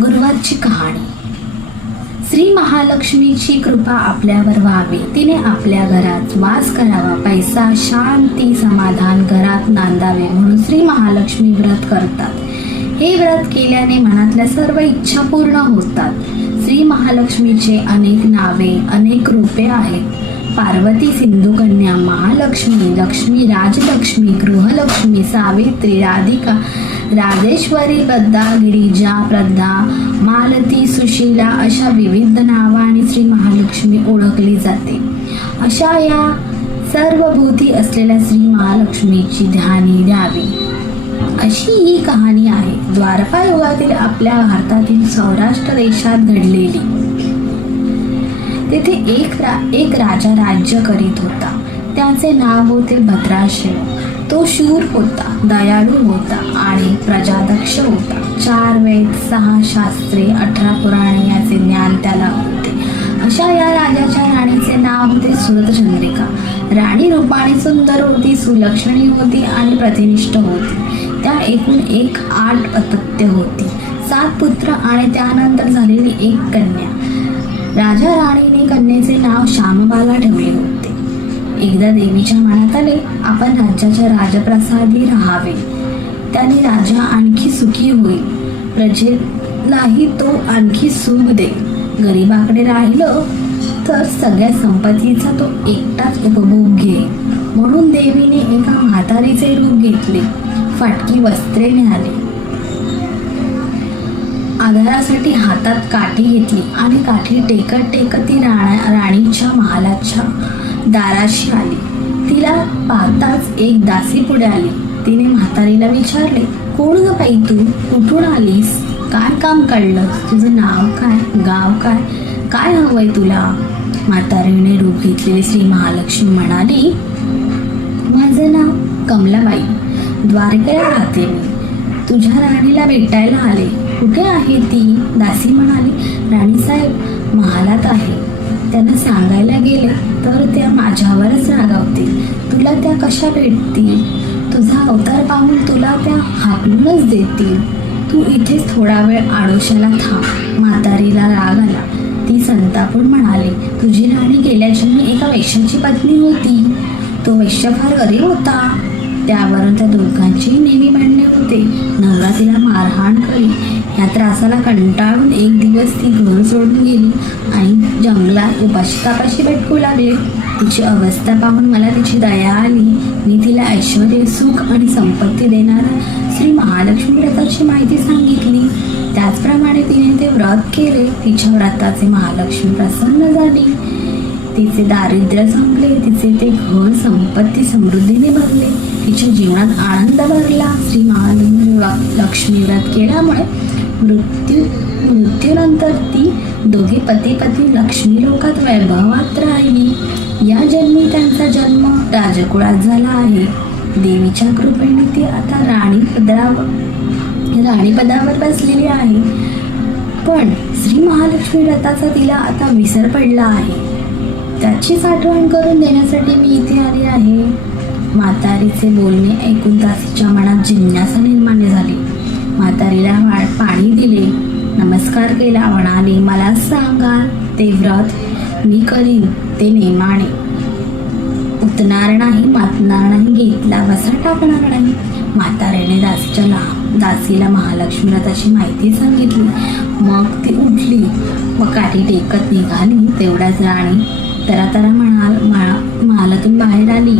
गुरुवारची कहाणी. श्री महालक्ष्मीची कृपा आपल्यावर व्हावी. तिने आपल्या घरात वास करावा. पैसा शांती समाधान घरात नांदावे म्हणून श्री महालक्ष्मी व्रत करतात. हे व्रत केल्याने मनातल्या सर्व इच्छा पूर्ण होतात. श्री महालक्ष्मीचे अनेक नावे अनेक रूपे आहेत. पार्वती सिंधू कन्या महालक्ष्मी लक्ष्मी राजलक्ष्मी गृहलक्ष्मी सावित्री राधिका राजेश्वरी प्रद्धा गिरिजा प्रद्धा मालती सुशीला अशा विविध नावाने श्री महालक्ष्मी ओळखली जाते. अशा या सर्व भूती असलेल्या श्री महालक्ष्मीची ध्यानी द्यावी. अशी ही कहाणी आहे. द्वारपा युगातील आपल्या भारतातील सौराष्ट्र देशात घडलेली. तिथे एक रा एक राजा राज्य करीत होता. त्याचे नाव होते भद्राशय तो शूर होता दयाळू होता आणि प्रजादक्ष होता. चार वेद सहा शास्त्रे अठरा पुराणे याचे ज्ञान त्याला होते. अशा या राजाच्या राणीचे नाव होते सुरतचंद्रिका. राणी रूपाणी सुंदर होती सुलक्षणी होती आणि प्रतिनिष्ठ होती. त्या एकूण एक आठ अपत्य होती. सात पुत्र आणि त्यानंतर झालेली एक कन्या. राजा राणी राणीने कन्येचे नाव श्यामबाला ठेवले होते. एकदा देवीच्या मनात आले आपण राज्याच्या राजप्रसादी राहावे. त्याने राजा आणखी सुखी होईल. प्रजेलाही तो आणखी सुख दे. गरीबाकडे राहिलं तर सगळ्या संपत्तीचा तो एकटाच उपभोग घे. म्हणून देवीने एका म्हातारीचे रूप घेतले. फाटकी वस्त्रे मिळाली आदरासाठी हातात काठी घेतली आणि काठी टेकत टेकत ती राणा राणीच्या महालाच्या दाराशी आली. तिला पाहताच एक दासी पुढे आली. तिने म्हातारीला विचारले कोण ग बाई तू? कुठून आलीस? काय काम काढलं तुझं नाव काय? गाव काय? काय हवंय तुला? म्हातारीने रूप घेतलेली श्री महालक्ष्मी म्हणाली माझं नाव कमलाबाई. द्वारकेला राहते मी. तुझ्या राणीला भेटायला आले. कुठे आहे ती? दासी म्हणाली राणीसाहेब महालात आहे. त्यांना सांगायला गेले तर त्या माझ्यावरच रागावतील. तुला त्या कशा भेटतील? तुझा अवतार पाहून तुला त्या हाकलूनच देतील. तू इथेच थोडा वेळ आडोशाला थांब. म्हातारीला राग आला. ती संतापून म्हणाली तुझी राणी गेल्या जन्मी एका वैश्याची पत्नी होती. तो वैश्य फार गरीब होता. त्यावरून त्या दोघांची नेहमी भांडणे होते. नवरा तिला मारहाण करी या त्रासाला कंटाळून एक दिवस ती घर सोडून गेली. आणि जंगलात उपाशी तापाशी भटकू लागले. तिची अवस्था पाहून मला तिची दया आली. मी तिला ऐश्वर सुख आणि संपत्ती देणारा श्री महालक्ष्मी व्रताची माहिती सांगितली. त्याचप्रमाणे तिने ते व्रत केले. तिच्या व्रताचे महालक्ष्मी प्रसन्न झाली. तिचे दारिद्र्य संपले तिचे ते घर संपत्ती समृद्धीने भरले. तिच्या जीवनात आनंद भरला. श्री महालक्ष्मी लक्ष्मी व्रत केल्यामुळे मृत्यू मृत्यूनंतर ती दोघे पती पती लक्ष्मी लोकात वैभवात राहिली. या जन्मी त्यांचा जन्म राजकुळात झाला आहे. देवीच्या कृपेने ती आता राणी पदावर राणी पदावर बसलेली आहे. पण श्री महालक्ष्मी व्रताचा तिला आता विसर पडला आहे. त्याचीच आठवण करून देण्यासाठी मी इथे आली आहे. म्हातारीचे बोलणे ऐकून दासीच्या मनात जिज्ञासा निर्माण झाली. म्हातारीला वा- पाणी दिले. नमस्कार केला म्हणाले मला सांगा ते व्रत मी करीन ते नेमाने उतणार नाही मातणार नाही घेतला वसा टाकणार नाही. म्हाताऱ्याने दासीच्या ला दासीला महालक्ष्मी व्रताची माहिती सांगितली. मग ती उठली. व काठी टेकत निघाली. तेवढ्याच राणी तरा तरा म्हणाल मा- महालातून बाहेर आली.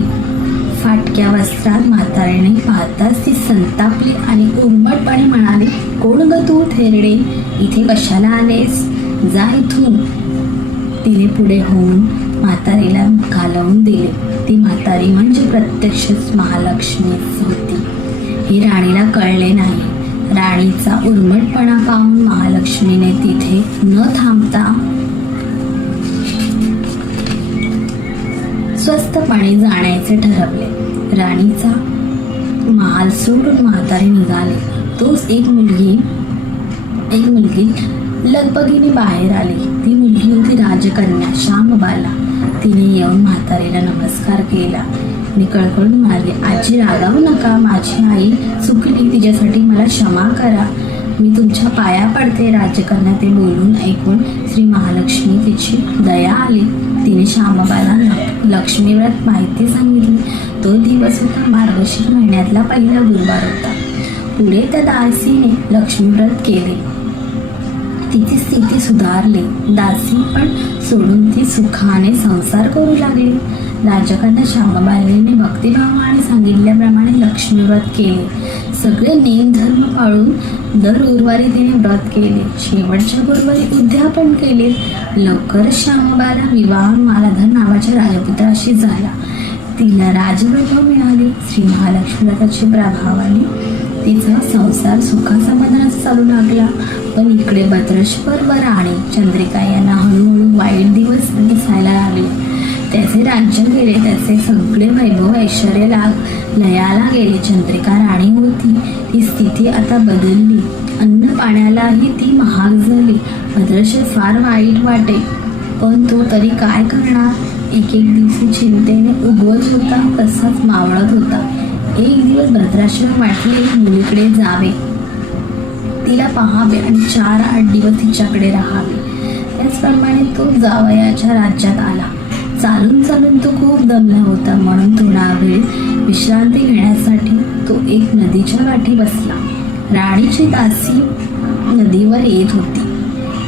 फाटक्या वस्त्रात म्हाताऱ्याने पाहताच ती संतापली आणि उर्मटपणे म्हणाली कोण ग तू थेरडे? इथे कशाला आलेस? जा इथून. तिने पुढे होऊन म्हातारीला घालवून दिले. ती म्हातारी म्हणजे प्रत्यक्षच महालक्ष्मीच होती. हे राणीला कळले नाही. राणीचा उर्मटपणा पाहून महालक्ष्मीने तिथे न थांबता स्वस्तपणे जाण्याचे ठरवले. राणीचा महाल सोडून म्हातारी निघाले. तोच एक मुलगी एक मुलगी लगबगीने बाहेर आली. ती मुलगी होती राजकन्या श्यामबाला. तिने येऊन म्हातारीला नमस्कार केला. मी कळकळून म्हणाले आजी रागावू नका. माझी आई चुकली. तिच्यासाठी मला क्षमा करा. मी तुमच्या पाया पडते. राजकन्या ते बोलून ऐकून श्री महालक्ष्मी तिची दया आली. तिने श्यामबाला लक्ष्मीव्रत लक्ष्मी व्रत माहिती सांगितली. तो दिवस होता मार्गशीर महिन्यातला पहिला गुरुवार होता. पुढे त्या दासीने लक्ष्मीव्रत केले. तिची स्थिती सुधारली. दासी पण सोडून ती सुखाने संसार करू लागली. राजकांना श्यामबाईने भक्तिभावाने सांगितल्याप्रमाणे लक्ष्मीव्रत केले. सगळे नेमधर्म पाळून दर गुरुवारी तिने व्रत केले. शेवटच्या गुरुवारी उद्यापन केले. लवकर श्यामबाला विवाह मालाधर नावाच्या राजपुत्राशी झाला. तिला राजवैभव मिळाले. श्री महालक्ष्मी व्रताची प्रभावाने तिचा संसार सुखासमाधानाचा चालू लागला. पण इकडे भद्रेश्वर व राणी चंद्रिका यांना हळूहळू वाईट दिवस दिसायला लागले. त्याचे राज्य गेले त्याचे सगळे वैभव ऐश्वर्य लाग लयाला गेले. चंद्रिका राणी होती ती स्थिती आता बदलली. अन्न पाण्यालाही ती महाग झाली. भद्रेश्वर फार वाईट वाटे. पण तो तरी काय करणार? एक एक दिवशी चिंतेने उगवत होता तसाच मावळत होता. एक दिवस भद्राश्रम वाटले मुलीकडे जावे. तिला पाहावे आणि चार आठ दिवस तिच्याकडे राहावे. त्याचप्रमाणे तो जावयाच्या राज्यात आला. चालून चालून तो खूप दमला होता. म्हणून थोडा वेळ विश्रांती घेण्यासाठी तो एक नदीच्या काठी बसला. राणीची दासी नदीवर येत होती.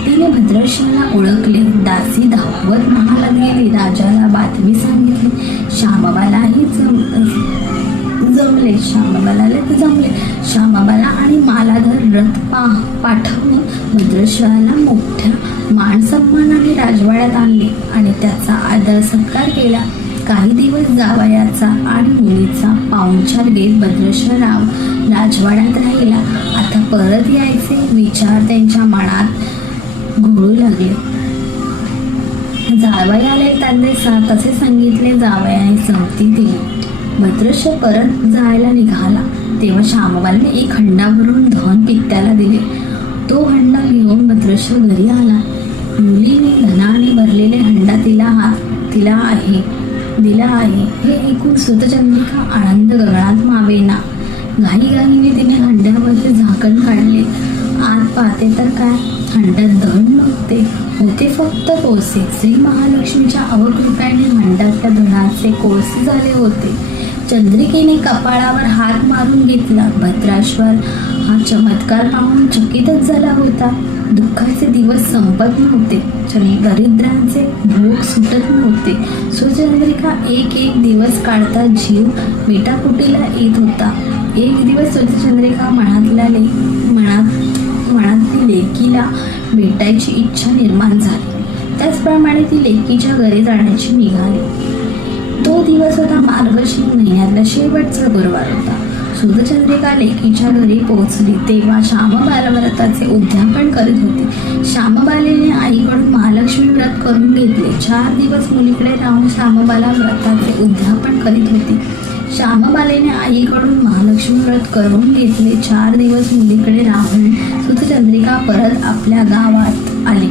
तिने भद्रशीला ओळखले. दासी धावत महाला गेली. राजाला बातमी सांगितली. श्यामबालाही जम जमले. श्यामबालाला ते जमले. श्याम मालाधर पा पाठवून भद्रेश्वराला मोठ्या मानसन्मानाने राजवाड्यात आणले आणि त्याचा आदर सत्कार केला. काही दिवस जावयाचा आणि मुलीचा पाहुणचार घेत भद्रेश्वरराव राजवाड्यात राहिला. आता परत यायचे विचार त्यांच्या मनात घोळू लागले. जावयाला त्यांनी सा तसे सांगितले जावयाने संमती दिली. भद्रेश्वर परत जायला निघाला. तेव्हा श्यामबाईने एक हंडा भरून धन पित्याला दिले. तो हंडा घेऊन भद्रश्व घरी आला. मुलीने धनाने भरलेले हंडा तिला हा तिला आहे दिला आहे. हे ऐकून सुतचंद्रिका आनंद गगनात मावेना. घाईघाईने तिने हंड्यावरचे झाकण काढले. आत पाहते तर काय? हंड्यात धन नव्हते. होते फक्त कोळसे श्री महालक्ष्मीच्या अवकृपाने हंड्यातल्या धनाचे कोळसे झाले होते. चंद्रिकेने कपाळावर हात मारून घेतला. भद्राश्वर हा चमत्कार पाहून चकितच झाला होता. दुःखाचे दिवस संपत नव्हते. दरिद्रांचे भोग सुटत नव्हते. सुचंद्रिका एक एक दिवस काढता जीव मेटाकुटीला येत होता. एक दिवस सुचंद्रिका मनातल्या ले मनात मनातली लेकीला भेटायची इच्छा निर्माण झाली. त्याचप्रमाणे ती लेकीच्या घरी जाण्याची निघाली. तो दिवस होता मार्गशीर महिन्यातला शेवटचा गुरुवार होता. सुधचंद्रिका लेकीच्या घरी पोहोचली तेव्हा श्यामबाला व्रताचे उद्यापन करीत होते. श्यामबालेने आईकडून महालक्ष्मी व्रत करून घेतले. चार दिवस मुलीकडे राहून श्यामबाला व्रताचे उद्यापन करीत होती. श्यामबालेने आईकडून महालक्ष्मी व्रत करून घेतले. चार दिवस मुलीकडे राहून सुतचंद्रिका परत आपल्या गावात आली.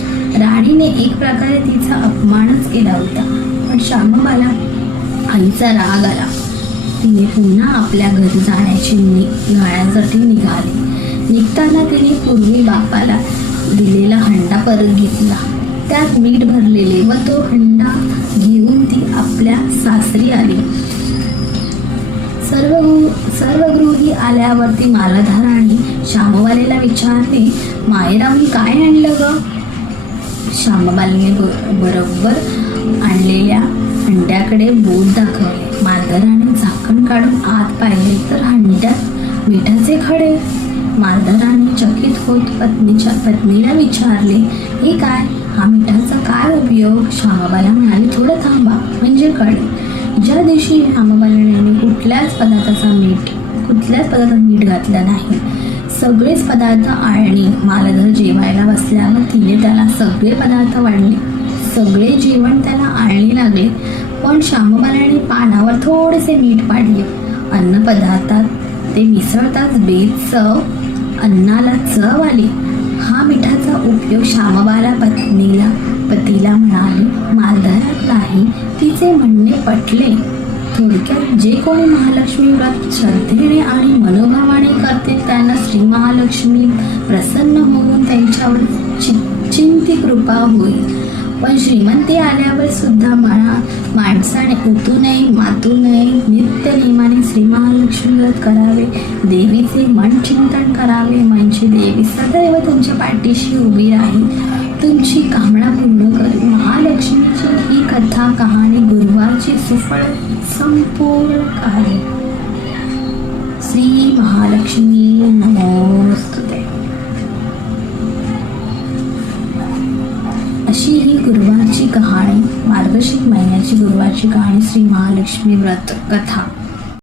राणीने एक प्रकारे तिचा अपमानच केला होता. पण श्यामबाला आईचा राग आला. तिने पुन्हा आपल्या घरी जाण्याची नि जाण्यासाठी निघाली. निघताना तिने पूर्वी बापाला दिलेला हंडा परत घेतला. त्यात मीठ भरलेले व तो हंडा घेऊन ती आपल्या सासरी आली. सर्व सर्वगृही सर्व गृही आल्यावरती मालाधाराने श्यामबालेला विचारले मायराहून काय आणलं ग? श्यामबालीने बरोबर आणलेल्या हंड्याकडे बोट दाखवले. मालदाराने झाकण काढून आत पाहिले तर हंड्यात मिठाचे खडे. मालदाराने चकित होत पत्नीच्या पत्नीला विचारले हे काय? हा मिठाचा काय उपयोग? श्यामबाला म्हणाले थोडं थांबा म्हणजे कळे ज्या दिवशी श्यामबालाने कुठल्याच पदार्थाचा मीठ कुठल्याच पदार्थात मीठ घातलं नाही सगळेच पदार्थ आळणी मालधर जेवायला बसल्यावर तिने त्याला सगळे पदार्थ वाढले. सगळे जेवण त्याला आळणी लागले. पण श्यामबालाने पानावर थोडेसे मीठ पाडले. अन्न पदार्थात ते मिसळताच बेत चव अन्नाला चव आली. हा मिठाचा उपयोग श्यामबाला पत्नीला पतीला म्हणाली मालधरालाही तिचे म्हणणे पटले. थोडक्यात जे कोणी महालक्ष्मी व्रत श्रद्धेने आणि मनोभावाने करतील त्यांना लक्ष्मी महालक्ष्मी प्रसन्न होऊन त्यांच्यावर चि- चिंती कृपा होईल. पण श्रीमंती आल्यावर सुद्धा मला माणसाने उतू नये मातू नये नित्य नियमाने श्री महालक्ष्मी व्रत करावे देवीचे मन चिंतन करावे म्हणजे देवी सदैव तुमच्या पाठीशी उभी राहील. तुमची कामना पूर्ण करेल. महालक्ष्मीची ही कथा कहाणी गुरुवारची सुफळ संपूर्ण आहे. महालक्ष्मी नमोस्तुते अशी ही गुरुवारची कहाणी मार्गशीर्ष महिन्याची गुरुवारची कहाणी श्री महालक्ष्मी व्रत कथा.